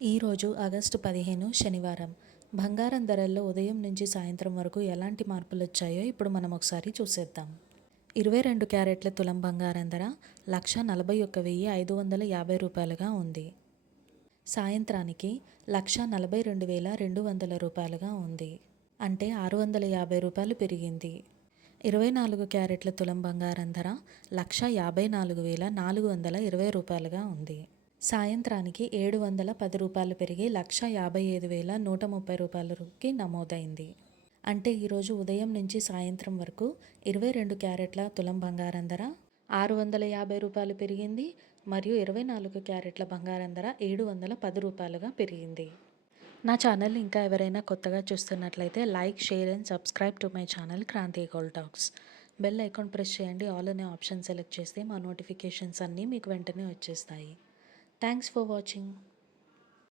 ఈరోజు ఆగస్టు 15 శనివారం. బంగారం ధరల్లో ఉదయం నుంచి సాయంత్రం వరకు ఎలాంటి మార్పులు వచ్చాయో ఇప్పుడు మనం ఒకసారి చూసేద్దాం. 22 క్యారెట్ల తులం బంగారం ధర 1,41,550 రూపాయలుగా ఉంది. సాయంత్రానికి 1,42,200 రూపాయలుగా ఉంది. అంటే 650 రూపాయలు పెరిగింది. 24 క్యారెట్ల తులం బంగారం ధర 1,54,420 రూపాయలుగా ఉంది. సాయంత్రానికి 710 రూపాయలు పెరిగి 1,55,130 రూపాయలకి నమోదైంది. అంటే ఈరోజు ఉదయం నుంచి సాయంత్రం వరకు 22 క్యారెట్ల తులం బంగారం ధర 650 రూపాయలు పెరిగింది మరియు 24 క్యారెట్ల బంగారం ధర 710 రూపాయలుగా పెరిగింది. నా ఛానల్ ఇంకా ఎవరైనా కొత్తగా చూస్తున్నట్లయితే like, share and subscribe to my channel Kranti Gold Talks. Bell icon press చేయండి. ఆల్ అనే ఆప్షన్ సెలెక్ట్ చేస్తే మా నోటిఫికేషన్స్ అన్నీ మీకు వెంటనే వచ్చేస్తాయి. Thanks for watching.